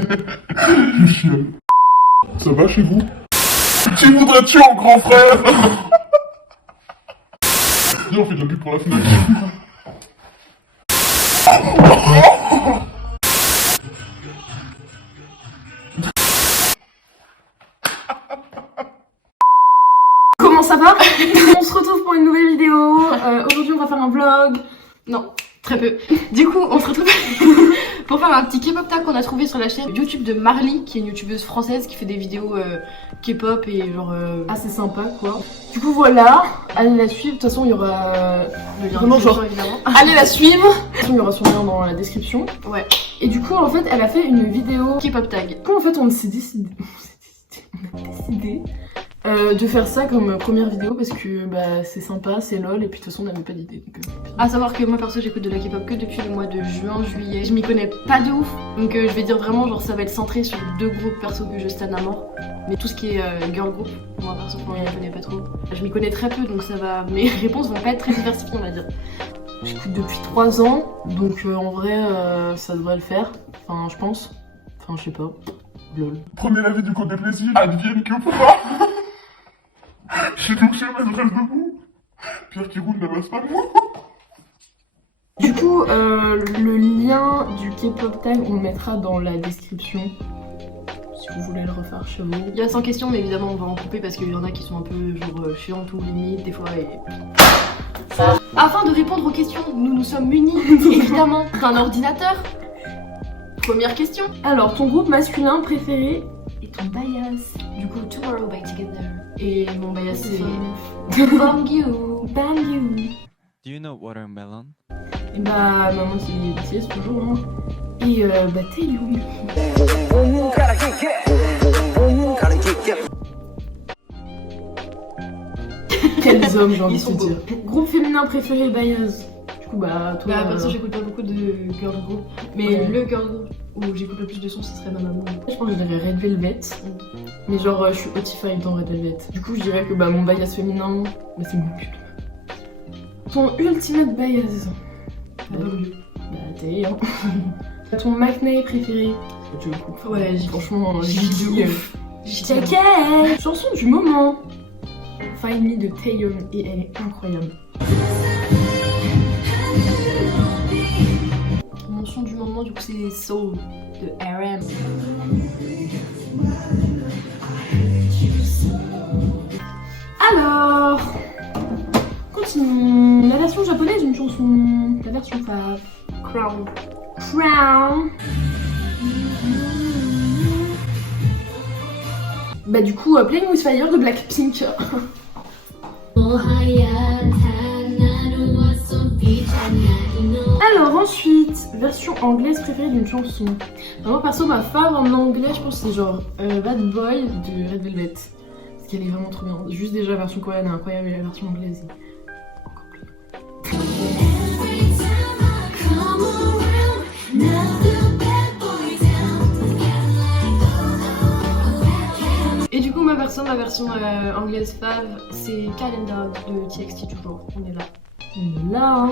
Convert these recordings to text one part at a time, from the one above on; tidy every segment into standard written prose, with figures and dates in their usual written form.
Je chiale. Ça va chez vous? Qui voudrait tuer en grand frère? Viens, on fait de la pub pour la fenêtre. Comment ça va? On se retrouve pour une nouvelle vidéo. Aujourd'hui, on va faire un vlog. Non, très peu. Du coup, on se retrouve pour faire un petit K-pop tag qu'on a trouvé sur la chaîne YouTube de Marly, qui est une youtubeuse française qui fait des vidéos K-pop et genre assez sympa quoi. Du coup, voilà, allez la suivre. De toute façon, il y aura le lien Vraiment, genre, évidemment. Allez la suivre. De toute façon, il y aura son lien dans la description. Ouais. Et du coup, en fait, elle a fait une vidéo K-pop tag. Du coup, en fait, on s'est décidé. De faire ça comme première vidéo parce que bah, c'est sympa, c'est lol et puis de toute façon on n'avait pas d'idée. À savoir que moi perso j'écoute de la K-pop que depuis le mois de juin, juillet. Je m'y connais pas de ouf donc je vais dire vraiment genre ça va être centré sur deux groupes perso que je stan à mort. Mais tout ce qui est girl group, moi perso je m'y connais pas trop. Je m'y connais très peu donc ça va. Mes réponses vont pas être très diversifiées on va dire. J'écoute depuis 3 ans donc en vrai ça devrait le faire. Enfin je pense. Enfin je sais pas. Lol. Prenez la vie du côté plaisir, advienne que pourra. J'ai touché mes rêves de vous. Pierre qui roule n'amasse pas de moi. Du coup, le lien du K-pop tag, on le mettra dans la description. Si vous voulez le refaire chez vous. Il y a 100 questions, mais évidemment, on va en couper parce qu'il y en a qui sont un peu genre chiantes ou limites des fois. Et... Afin de répondre aux questions, nous nous sommes munis évidemment d'un ordinateur. Première question. Alors, ton groupe masculin préféré et ton bias? Du coup, Tomorrow by Together. Et mon bias c'est Bangyu. Bangyu. Do you know watermelon? Et bah maman c'est BTS toujours hein. Et bah Taeyong. Quels hommes j'ai envie de te dire. Groupe féminin préféré bias. Du coup bah toi. Bah perso j'écoute pas beaucoup de girl group. Mais ouais. Le girl group où j'écoute le plus de sons ce serait Mamamoo. Je pense que je dirais Red Velvet. Mais genre je suis Otify dans Red Velvet. Du coup je dirais que bah mon bias féminin, bah c'est mon putain. Ton ultimate bias. Bah t'es hein. Ton McNay préféré. Ouais franchement j'ai chanson du moment. Find Me de Taeyong et elle est incroyable. Mon son du moment du coup c'est Soul de RM. Alors, continuons. La version japonaise d'une chanson, la version fave, Crown. Crown. Bah du coup, Playing with Fire de Blackpink. Alors ensuite, version anglaise préférée d'une chanson. Moi perso ma fave en anglais je pense que c'est genre Bad Boy de Red Velvet. Parce qu'elle est vraiment trop bien. Juste déjà la version coréenne est incroyable et la version anglaise est encore plus. Et du coup ma version anglaise fave c'est Calendar de TXT toujours. On est là. On est là hein.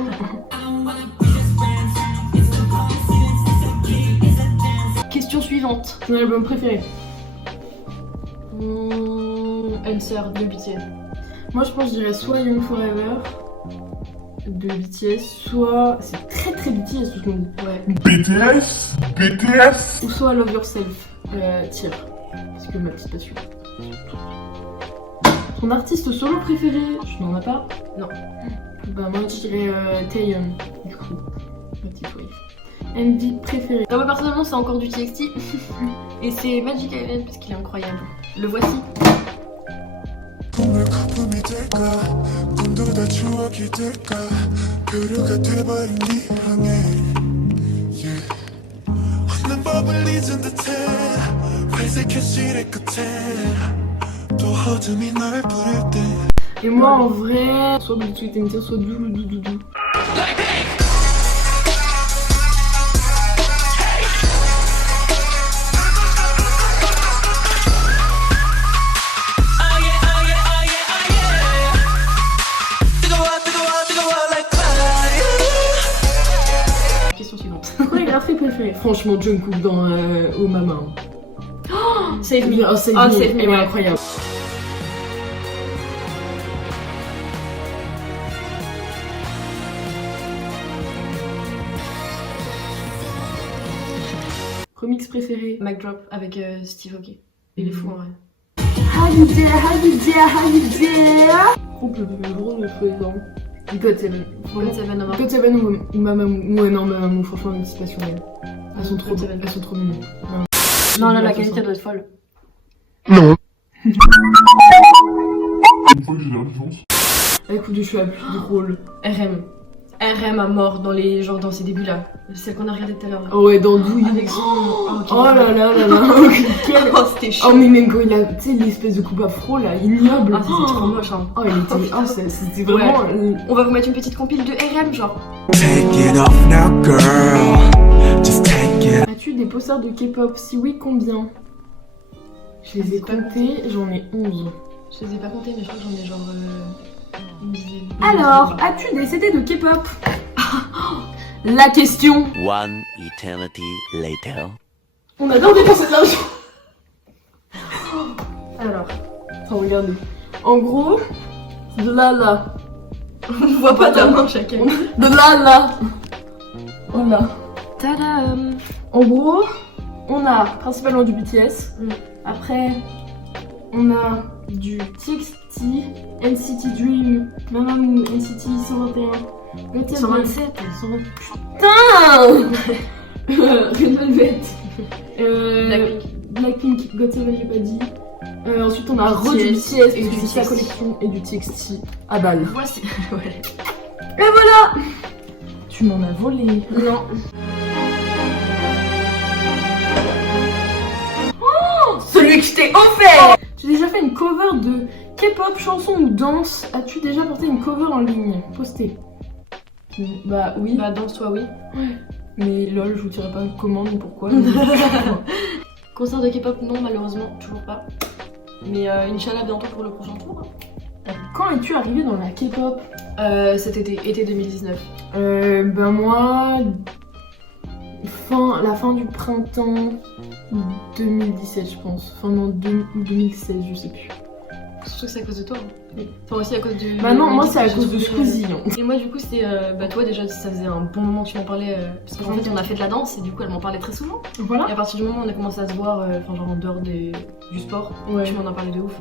Question suivante. Ton album préféré? Answer de BTS. Moi je pense que je dirais soit Young Forever de BTS, soit c'est très BTS tout le monde. Ouais. BTS. Ou soit Love Yourself, Tyr. Parce que ma petite passion. Ton artiste solo préféré? Tu n'en as pas? Non. Bah moi je dirais Taeyong du coup. Ma petite wave. MV préféré. Moi personnellement c'est encore du TXT et c'est Magic Island parce qu'il est incroyable. Le voici. Et moi en vrai, soit Bluetooth Enter, soit Doudou. Question suivante. Chorégraphe outfit préféré. Franchement, Jungkook dans Oh Mama. Save me. Oh, Save Oh, Me, Save Me, elle est ouais. incroyable. Remix préféré. Mic drop avec Steve Aoki. Il est fou en vrai. Groupe le plus gros de tous les ans. God Seven. God Seven, Omar. God Seven ou Mamamoo. Ouais, non, Mamamoo, franchement, une petite passion. Elles sont trop God Seven. elles sont trop mignonnes. Non, là, la qualité doit être folle. Non. Une fois que j'ai la référence. La coupe de cheveux la plus drôle. RM. RM à mort dans les genre dans ses débuts là. Celle qu'on a regardée tout à l'heure. Oh ouais, dans Douille. Avec son. Oh là là là là. Quel... Oh, c'était chaud. Oh mais même quand il a, tu sais, l'espèce de coupe afro là, ignoble. Ah, c'était trop moche hein. Oh, il était... Oh, c'était vraiment... On va vous mettre une petite compile de RM genre. Take it off now, girl. Just take it. As-tu des posters de K-pop? Si oui, combien? Je les ai comptés, j'en ai 11. Je les ai pas comptés mais je crois que j'en ai genre une dizaine. Alors, as-tu des CD de K-pop? La question. One eternity later. On adore dépenser de l'argent. Alors, Attends, regardez. En gros, de là là. on ne voit pas ta main chacun. De là là. Oh là. Tadam. En gros, on a principalement du BTS. Mm. Après, on a du TXT, NCT Dream, Mamamoo, NCT 121, Got 127. 120. Putain Red Velvet. Blackpink, Got 7, j'ai pas dit. Ensuite, on a re du BTS, et et du du sa TXT. collection et du TXT à balle. Voici. Ouais. Et voilà. Tu m'en as volé. Non. Celui que je t'ai offert. Tu as déjà fait une cover de K-pop, chanson ou danse? As-tu déjà porté une cover en ligne? Posté. Bah oui. Bah danse toi oui. Mais lol, je vous dirai pas comment ni pourquoi. Concert de K-pop non malheureusement toujours pas. Mais Inch'Allah bientôt pour le prochain tour. Quand es-tu arrivé dans la K-pop? Cet été 2019. Ben moi... la fin du printemps 2017 je pense. Enfin non, 2016 je sais plus. Je trouve que c'est à cause de toi. Hein. Oui. Enfin aussi à cause du. Bah non, moi du- c'est à j'ai cause de trouvé, Squeezie. hein. Et moi du coup c'était bah toi déjà ça faisait un bon moment que tu m'en parlais parce qu'en fait on a fait de la danse et du coup elle m'en parlait très souvent. Et Voilà. à partir du moment où on a commencé à se voir, enfin genre en dehors du sport, Ouais. tu m'en as parlé de ouf.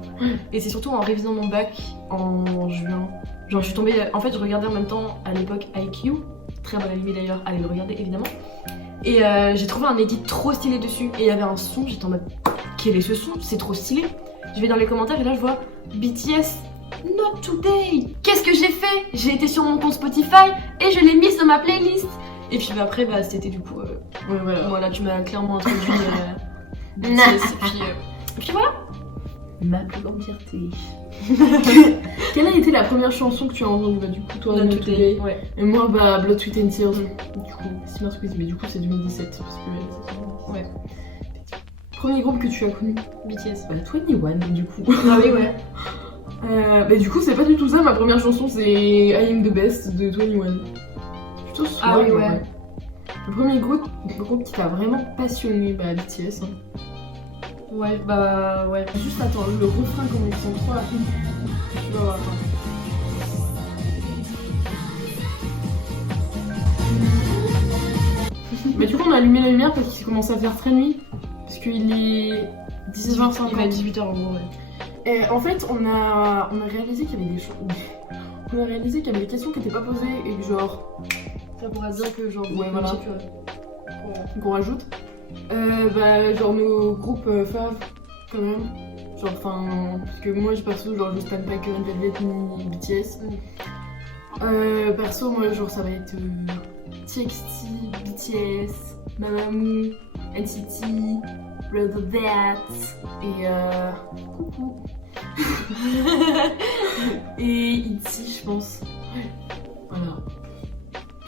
Et c'est surtout en révisant mon bac en juin. Genre je suis tombée, en fait je regardais en même temps à l'époque IQ, très bon anime d'ailleurs, allez le regarder évidemment. Et j'ai trouvé un edit trop stylé dessus et il y avait un son, j'étais en mode quel est ce son, c'est trop stylé. Je vais dans les commentaires et là je vois BTS Not Today. Qu'est-ce que j'ai fait? J'ai été sur mon compte Spotify et je l'ai mise dans ma playlist. Et puis bah, après bah c'était du coup Ouais, voilà. voilà tu m'as clairement introduit BTS et puis voilà. Ma plus grande fierté. Quelle a été la première chanson que tu as entendue? Bah du coup toi, Not Not Today. Today. Ouais. Et moi bah Blood, Sweat and Tears. Du coup, Summer Squeeze, mais du coup c'est 2017 parce que Ouais. Premier groupe que tu as connu? BTS. Bah 21 du coup. Ah oui ouais. Bah du coup c'est pas du tout ça, ma première chanson c'est I Am The Best de 21. Plutôt swag, Ah oui, en ouais. vrai. Le premier groupe qui t'a vraiment passionné, bah BTS. Hein. Ouais bah ouais. Juste attends, le refrain quand ils sont trop rapides. Tu vas voir, attends. Bah du coup on a allumé la lumière parce qu'il commence à faire très nuit. Parce qu'il est 19h50. Il va 18h en gros ouais. Et en fait, on a réalisé qu'il y avait des choses. On a réalisé qu'il y avait des questions qui n'étaient pas posées et que genre Ça pourra dire que genre Ouais, voilà. tu vois. qu'on rajoute. Bah genre nos groupes fav quand même. Genre enfin parce que moi perso genre je stan pas que Red Velvet ni BTS. Perso moi genre ça va être TXT, BTS, Mamamoo, NCT, Red Velvet et coucou. Et ITZY je pense. Voilà.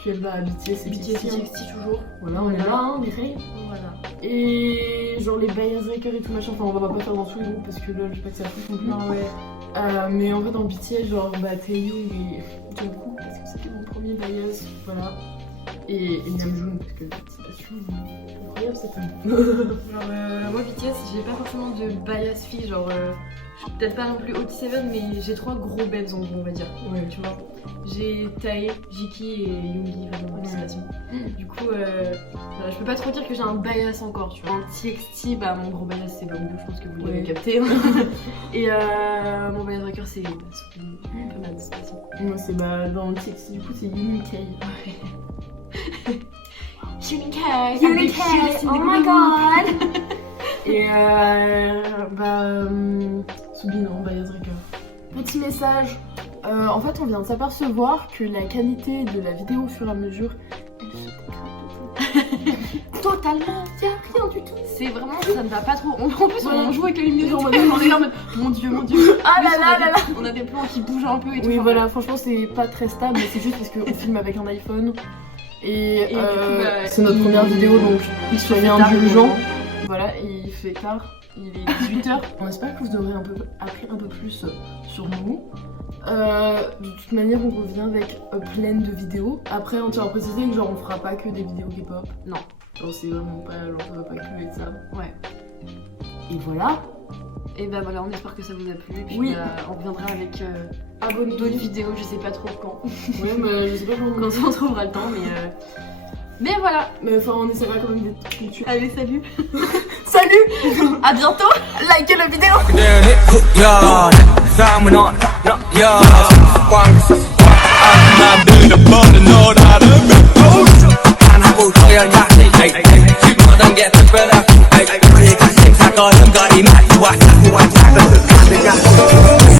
Puis elle va à BTS et BTS et TXT. TXT toujours. Voilà, on est là, hein, les règles. Voilà. Et genre les Biasbreaker et tout machin, enfin on va pas faire dans tous les groupes parce que là je sais pas que c'est la plus non plus. Non ouais. Mais en fait dans BTS genre bah Taehyung et Jungkook parce que c'était mon premier bias, voilà. et Namjoon, parce que c'est passion incroyable cette femme. Genre, moi, BTS, j'ai pas forcément de bias fille, genre, je suis peut-être pas non plus OT7, mais j'ai 3 gros babes en gros, on va dire. Ouais. Tu vois, j'ai Tae, Jiki et Yoongi, vraiment, Ouais. c'est passion. Du coup, voilà, je peux pas trop dire que j'ai un bias encore, tu vois. En TXT, bah, mon gros bias, c'est Bamboo, je pense que vous l'avez Ouais. capté. Et mon bias record, c'est Soobin, un peu mal, c'est passion. Moi, c'est dans le TXT, du coup, c'est Unikay. Unikay, oh my god. Et Soobin en bias record. Petit message. En fait, on vient de s'apercevoir que la qualité de la vidéo au fur et à mesure, elle se dégrade totalement. Y a rien du tout. C'est vraiment, ça ne va pas trop. En plus, Ouais. on joue avec la lumière, Genre, on est là en mode, mon dieu, mon dieu. Ah là En plus, là on a là des- On a des plans qui bougent un peu et tout. Oui, enfin, voilà, franchement, c'est pas très stable, mais c'est juste parce qu'on filme avec un iPhone. Et, du coup, bah, c'est notre première vidéo, donc soyez tard, indulgents. vraiment. Voilà, et il fait tard, il est 18h. On espère que vous aurez appris un peu plus sur nous. De toute manière, on revient avec plein de vidéos. Après, on tient à préciser que genre on fera pas que des vidéos K-pop. Non. Genre c'est vraiment pas, genre ça va pas que être ça. Ouais. Et voilà. Et bah voilà, on espère que ça vous a plu. Et puis Oui. on reviendra avec Abonnez-vous. d'autres vidéos, je sais pas trop quand. Ouais, mais je sais pas comment Quand on trouvera le temps, mais voilà. Mais enfin, on essaiera quand même d'être culture. Allez, salut. Salut. À bientôt. Likez la vidéo. Yeah, 삶은 야, 난 들어보는 너라는 하고 떠야 다시 기분은 게 특별해 우리가 생사거는 거리 맞춰 자꾸만 작은 듯 가득한